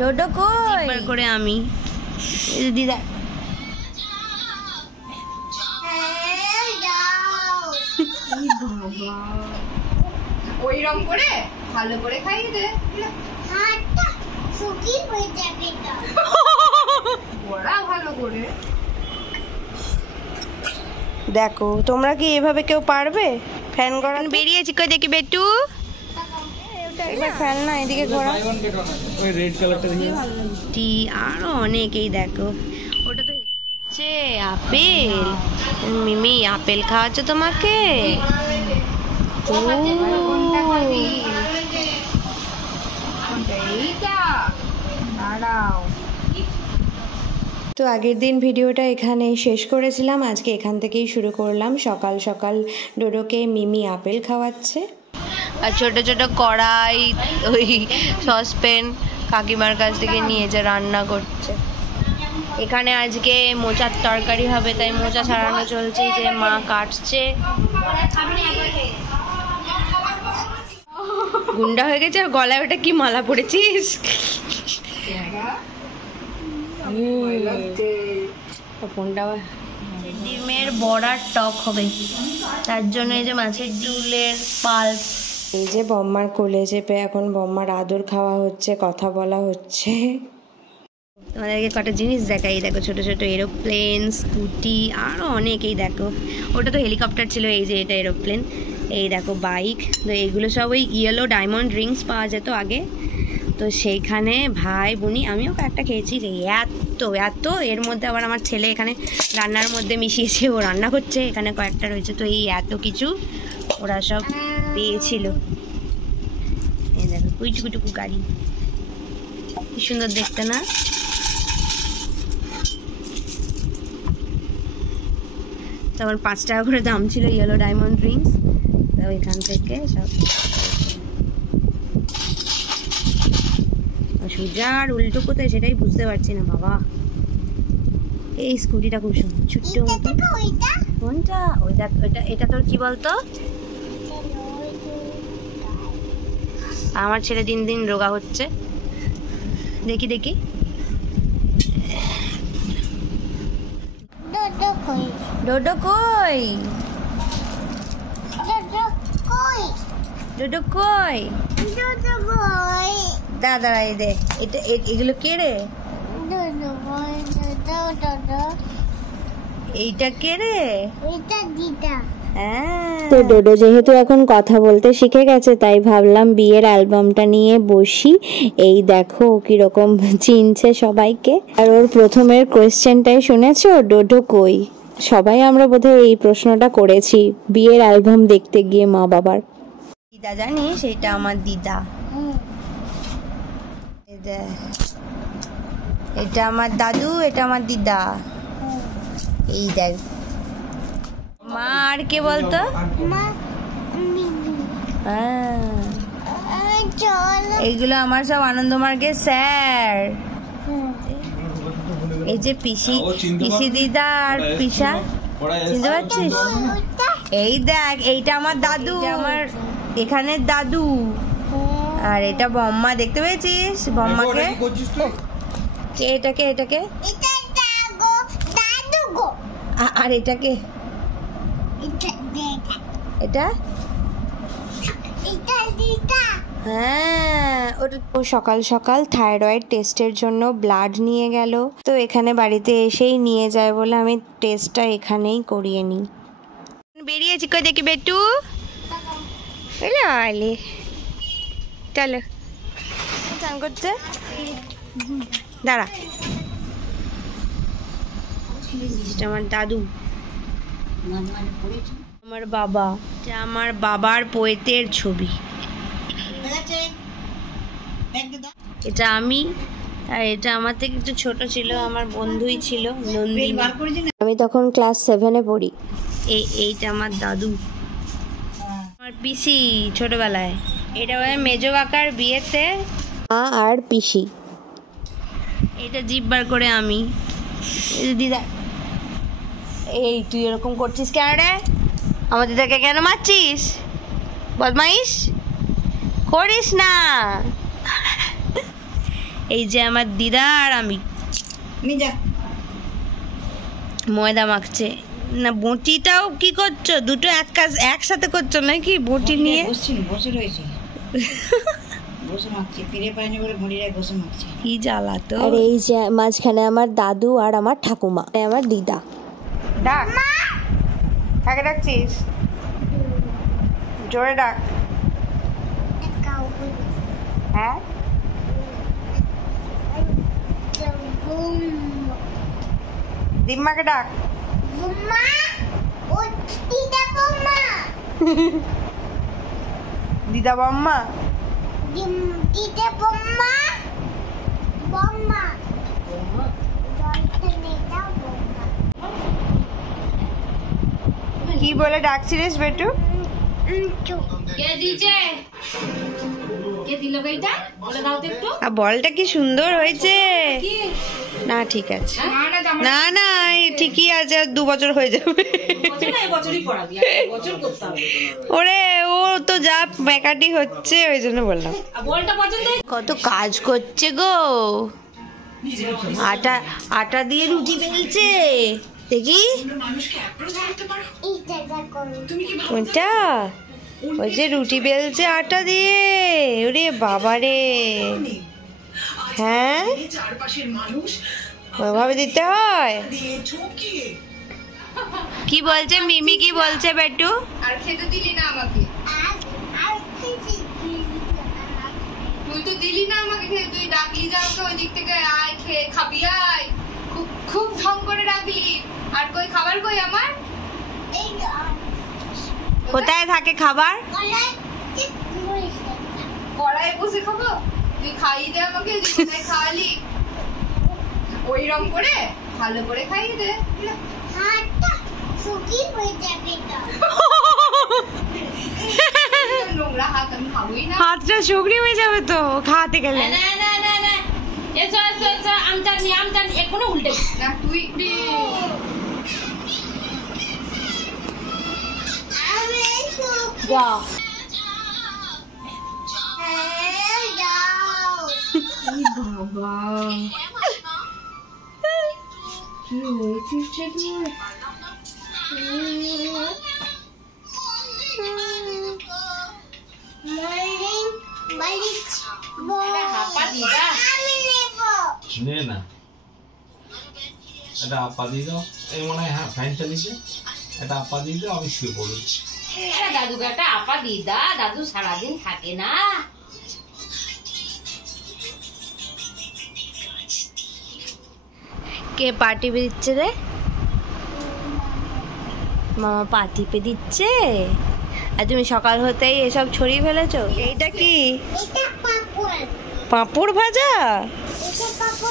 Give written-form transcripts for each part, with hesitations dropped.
ডোডো কই বার করে আমি দিদা ওই রকম করে ভালো করে খাইয়ে দে ভালো করে। দেখো তোমরা কি এভাবে কেউ পারবে ফ্যান গরম বেরিয়েছি কই দেখি বেটু একবার ফ্যান না এদিকে ঘোরা ওই রেড কালারটা দেখি টি আরো অনেকেই দেখো ওটা তো হচ্ছে আপেল মিমি আপেল খাওয়াচ্ছ তোমাকে তো আগের দিন ভিডিওটা এখানেই শেষ করেছিলাম আজকে এখান থেকেই শুরু করলাম সকাল সকাল ডোডোকে মিমি আপেল খাওয়াচ্ছে আর ছোট ছোট কড়াই ওই সসপ্যান কাকিমার কাছ থেকে নিয়ে যে রান্না করছে এখানে আজকে মোচার তরকারি হবে তাই মোচা ছাড়ানো চলছে যে মা কাটছে গুন্ডা হয়ে গেছে আর গলায় ওটা কি মালা পড়েছিস ডিমের বড়ার টক হবে তার জন্য এই যে মাছের ডিমের পাল্প এই যে বম্মার কোলে চেপে এখন বম্মার আদর খাওয়া হচ্ছে কথা বলা হচ্ছে তোমাদেরকে কটা জিনিস দেখাই দেখো ছোট ছোট এরোপ্লেন স্কুটি আরো অনেকেই দেখো ওটা তো হেলিকপ্টার ছিল এই যে এটা এরোপ্লেন এই দেখো বাইক তো এইগুলো সব ওই ইয়েলো ডায়মন্ড রিংস পাওয়া যেত আগে তো সেইখানে ভাই বোনি আমিও একটা খেয়েছি যে এত এত এর মধ্যে আবার আমার ছেলে এখানে রান্নার মধ্যে মিশিয়েছে ও রান্না করছে এখানে কয়েকটা রয়েছে তো এই এত কিছু ওরা সব পেয়েছিল এই দেখো কুইটুকুটুকু গাড়ি কি সুন্দর দেখতে না তখন 5 টাকা করে দাম ছিল ইয়েলো ডায়মন্ড রিংস তো এখান থেকে সব সুজার উল্টো কোথায় সেটাই বুঝতে পারছি না বাবা এই স্কুটিটা খুব সুন্দর ছোট্ট মতো কোনটা ওই দেখ এটা তোর কি বলতো আমার ছেলে দিন দিন রোগা হচ্ছে দেখি দেখি ডোডো কই ডোডো কই দাদা এই দেখ এটা এগুলো কে রে এইটা কে রে তো ডোডো যেহেতু এখন কথা বলতে শিখে গেছে তাই ভাবলাম বিয়ের অ্যালবামটা নিয়ে বসি এই দেখো কিরকম চিনছে সবাইকে আর ওর প্রথমের কোয়েশ্চেনটাই শুনেছো ডোডো কই সবাই আমরা বোধহয় এই প্রশ্নটা করেছি বিয়ের অ্যালবাম দেখতে গিয়ে মা বাবার দিদা জানিস এটা আমার দিদা এটা আমার দাদু এটা আমার দিদা এই দেখ মা আর কে বলতো এইগুলো আমার সব আনন্দমার্গের স্যার এই যে পিসি পিসি দিদা আর পিসা চিনতে পারছিস এই দেখ এইটা আমার দাদু আমার এখানে দাদু আর এটা বম্মা দেখতে পেয়েছিস বম্মাকে কে এটাকে এটাকে আর এটাকে এটা হ্যাঁ ও সকাল সকাল থাইরয়েড টেস্টের জন্য ব্লাড নিয়ে গেল তো এখানে বাড়িতে এসেই নিয়ে যায় বলে আমি টেস্টটা এখানেই করিয়ে নিই বেরিয়েছি কই দেখি বেটু আলে চলো চান করতে দাঁড়া আমার দাদু আমার বাবা আমার বাবার পোয়েতের ছবি এটা আমি আর এটা আমার থেকে একটু ছোট ছিল আমার বন্ধুই ছিল নন্দিনী আমি তখন ক্লাস 7-এ পড়ি এইটা আমার দাদু আমার পিসি ছোটবেলায় এটা মেজো কাকার বিয়েতে মা আর পিসি এটা জিভ বার করে আমি দিদা এই তুই এরকম করছিস কেন রে আমার দিদাকে কেন মারছিস বদমাইশ করিস না এই যে আমার দিদা আর আমি ময়দা মাখছে। না বটিটাও কি করছো? দুটো একসাথে করছো নাকি বটি নিয়ে? কি জ্বালা তো। আর এই যে মাঝখানে আমার দাদু আর আমার ঠাকুমা, আমার দিদা। ডাক, কাকে ডাকছিস? জোরে ডাক। হ্যাঁ দিম্মাকে ডাক। দিদা বম্মা। কি বলে ডাকছিলিস বেটু? বলটা কি সুন্দর হয়েছে না? ঠিক আছে, না না ঠিকই আছে, আর 2 বছর হয়ে যাবে। ওরে ও তো যা মেকাটি হচ্ছে ওই জন্য বললাম। কত কাজ করছে গো, আটা দিয়ে রুটি বেলছে দেখি। ওটা ওই যে রুটি বেলছে আটা দিয়ে। ওরে বাবা রে, হ্যাঁ ওইভাবে দিতে হয়। কি বলছে মিমি? কি বলছে বেটু? আর খেতে দিলি না আমাকে, তুই তো দিলি না আমাকে খেতে। তুই ডাকলি যা ওকে ওই দিক থেকে, আয় খেয়ে খাবি আয়, খুব ঢং করে ডাকলি। আর কই খাবার কই আমার? কোথায় থাকে খাবার? কড়াই বসে খাবো? তুই খাইয়ে দে আমাকে। কোথায় খাওয়ালি? ওইরকম করে ভালো করে খাইয়ে দে। নোংরা হাত আমি খাবোই না। হাতটা শুকরি হয়ে যাবে তো খাওয়াতে গেলে। উল্টে না তুই। বাবা কি হয়েছে তোর? না এটা আপা দিয়ে দাও। এই মনে হয় হ্যাঁ ফ্যান চালিয়েছে। এটা আপা দিয়ে দাও, আমি শুয়ে পড়ি। দাদুকে একটা আপা দিয়ে দা, দাদু সারাদিন থাকে না। কে পা টিপে দিচ্ছে রে? মামা পা টিপে দিচ্ছে। আর তুমি সকাল হতেই এসব ছড়িয়ে ফেলেছো। এইটা কি? পাঁপড় ভাজা?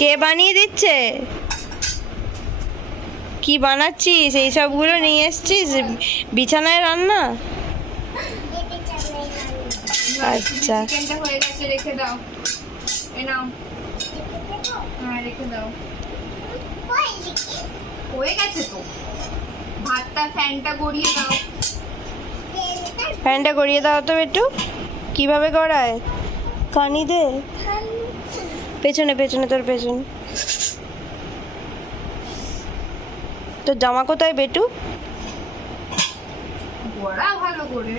কে বানিয়ে দিচ্ছে? কি বানাচ্ছিস? এই সবগুলো নিয়ে এসছিস বিছানায় রান্না? আচ্ছা চিকেনটা হয়ে গেছে, রেখে দাও। এই নাও, হ্যাঁ রেখে দাও। হয়ে গেছে তো। ভাতটা ফ্যানটা গড়িয়ে দাও। ফ্যানটা গড়িয়ে দাও তো একটু। কিভাবে গড়ায়? কানি দে পেছনে, পেছনে তোর পেছনে। তোর জামা কোথায় বেটু? গড়া ভালো করে।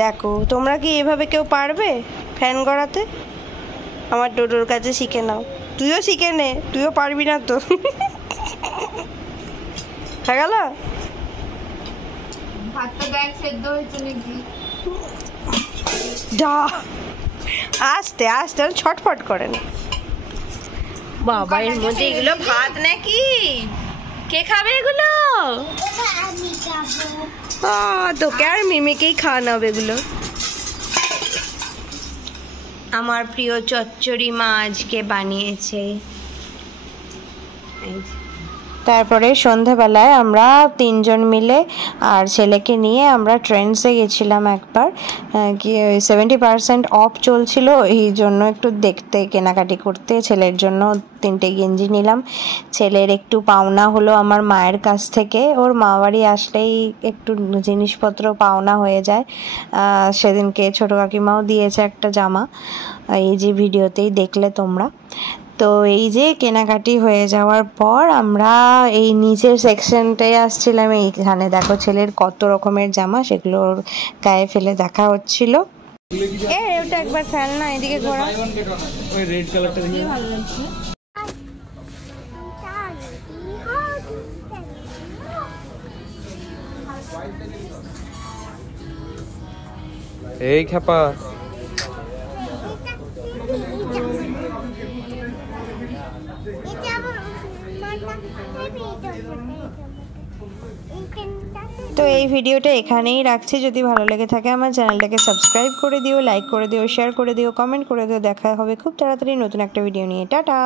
দেখো তোমরা কি এভাবে কেউ পারবে ফ্যান গড়াতে? আমার ডোডোর কাছে শিখে নাও। তুইও শিখে নে, তুইও পারবি না তো। হয়ে গেল? ভাতটা দেখ সেদ্ধ হয়েছে নাকি। যা আস্তে আস্তে ছটফট করে না। বাবা এর মধ্যে এগুলো ভাত নাকি? কে খাবে এগুলো? তোকে আর মিমিকেই খাওয়ানো হবে এগুলো। আমার প্রিয় চচ্চড়ি মা আজকে বানিয়েছে। তারপরে সন্ধেবেলায় আমরা 3 জন মিলে আর ছেলেকে নিয়ে আমরা ট্রেন্ডসে গেছিলাম একবার, কি 70% অফ চলছিল, এই জন্য একটু দেখতে কেনাকাটি করতে। ছেলের জন্য 3টে গেঞ্জি নিলাম। ছেলের একটু পাওনা হলো আমার মায়ের কাছ থেকে, ওর মামাবাড়ি আসলেই একটু জিনিসপত্র পাওনা হয়ে যায়। সেদিনকে ছোটো কাকিমাও দিয়েছে একটা জামা, এই যে ভিডিওতেই দেখলে তোমরা। তো এই যে কেনাকাটি হয়ে যাওয়ার পর আমরা এই নিচের সেকশনটায় আসছিলাম। এইখানে দেখো ছেলের কত রকমের জামা, সেগুলো ওর গায়ে ফেলে দেখা হচ্ছিল। ওটা একবার ফেল না, এদিকে ঘোরা। ওই রেড কালারটা দেখি ভালো লাগছে। এই খেপা তো এই ভিডিওটা এখানেই রাখছি। যদি ভালো লেগে থাকে আমার চ্যানেলটাকে সাবস্ক্রাইব করে দিও, লাইক করে দিও, শেয়ার করে দিও, কমেন্ট করে দিও। দেখা হবে খুব তাড়াতাড়ি নতুন একটা ভিডিও নিয়ে। টাটা।